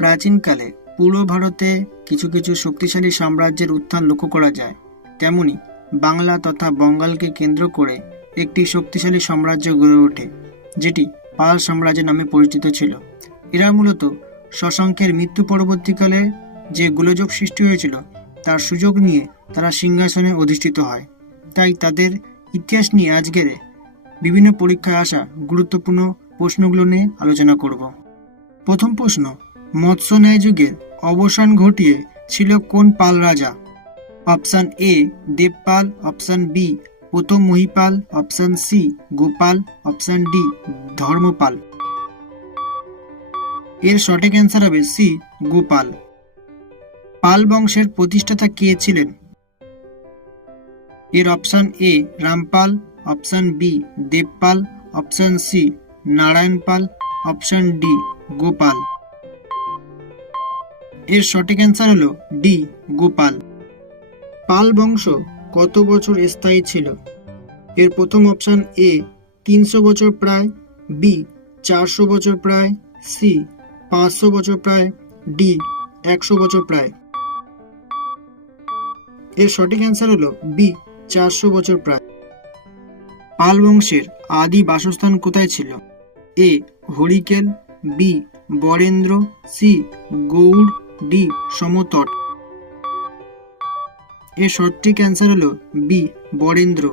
প্রাচীনকালে পূর্ব ভারতে কিছু কিছু শক্তিশালী সাম্রাজ্যের উত্থান লক্ষ্য করা যায়। তেমনি বাংলা তথা বঙ্গালকে কেন্দ্র করে একটি শক্তিশালী সাম্রাজ্য গড়ে ওঠে, যেটি পাল সাম্রাজ্য নামে পরিচিত ছিল। এরা মূলত শশাঙ্কের মৃত্যু পরবর্তীকালে যে গোলযোগ সৃষ্টি হয়েছিল তার সুযোগ নিয়ে তারা সিংহাসনে অধিষ্ঠিত হয়। তাই তাদের ইতিহাস নিয়ে আজকের বিভিন্ন পরীক্ষায় আসা গুরুত্বপূর্ণ প্রশ্নগুলো নিয়ে আলোচনা করব। প্রথম প্রশ্ন, মৎস্য ন্যায় যুগের অবসান ঘটিয়ে ছিল কোন পাল রাজা? Option A Devapala, option B প্রথম Mahipala, option C Gopala, option D Dharmapala. এর সঠিক অ্যান্সার হবে সি গোপাল। পাল বংশের প্রতিষ্ঠাতা কে ছিলেন? এর option A Rampala, option B Devapala, option C Narayanapala, option D Gopala. এর সঠিক অ্যান্সার হলো ডি গোপাল। পাল বংশ কত বছর স্থায়ী ছিল? এর প্রথম অপশান এ 300 বছর প্রায়, বি 400 বছর প্রায়, সি 500 বছর প্রায়, ডি 100 বছর প্রায়। এর সঠিক অ্যান্সার হলো বি 400 বছর প্রায়। পাল বংশের আদি বাসস্থান কোথায় ছিল? A Harikela, B Varendra, C Gauda, D Samatata. এর সঠিক অ্যান্সার হলো বি বরেন্দ্র।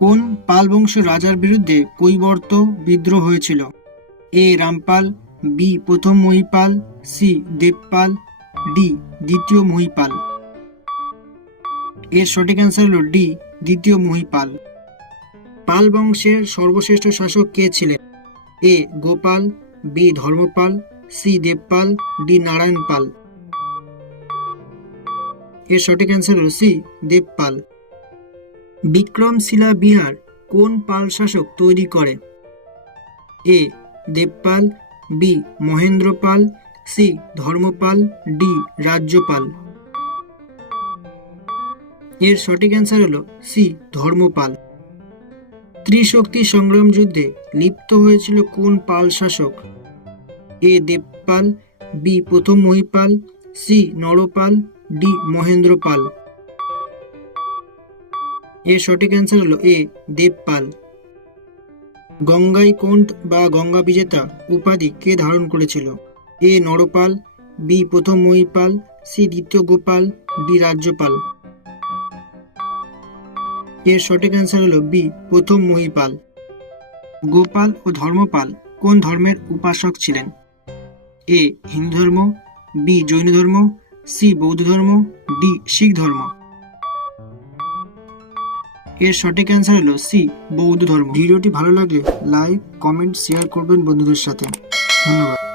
কোন পাল বংশের রাজার বিরুদ্ধে কৈবর্ত বিদ্রোহ হয়েছিল? এ রামপাল, বি প্রথম মহিপাল, সি দেবপাল, ডি দ্বিতীয় মহিপাল। এর সঠিক অ্যান্সার হলো ডি দ্বিতীয় মহিপাল। পাল বংশের সর্বশ্রেষ্ঠ শাসক কে ছিলেন? A Gopala, B Dharmapala, C Devapala, D Narayanapala. এর সঠিক অ্যান্সার হল সি দেবপাল। বিক্রমশিলা বিহার কোন পাল শাসক তৈরি করে? A Devapala, B Mahendrapala, C Dharmapala, D Rajyapala. এর সঠিক অ্যান্সার হলো সি ধর্মপাল। ত্রিশক্তি সংগ্রাম যুদ্ধে লিপ্ত হয়েছিল কোন পাল শাসক? এ দেবপাল, বি প্রথম মহিপাল, সি নরপাল, ডি মহেন্দ্রপাল। এর সঠিক অ্যান্সার হলো এ দেবপাল। গঙ্গাইকোন্ড বা গঙ্গা বিজেতা উপাধি কে ধারণ করেছিল? এ নরপাল, বি প্রথম মহিপাল, সি দ্বিতীয় গোপাল, ডি রাজ্যপাল। এর সঠিক অ্যান্সার হলো বি প্রথম মহিপাল। গোপাল ও ধর্মপাল কোন ধর্মের উপাসক ছিলেন? এ হিন্দু ধর্ম, বি জৈন ধর্ম, সি বৌদ্ধ ধর্ম, ডি শিখ ধর্ম। এর সঠিক অ্যান্সার হলো সি বৌদ্ধ ধর্ম। ভিডিওটি ভালো লাগলে লাইক, কমেন্ট, শেয়ার করবেন বন্ধুদের সাথে। ধন্যবাদ।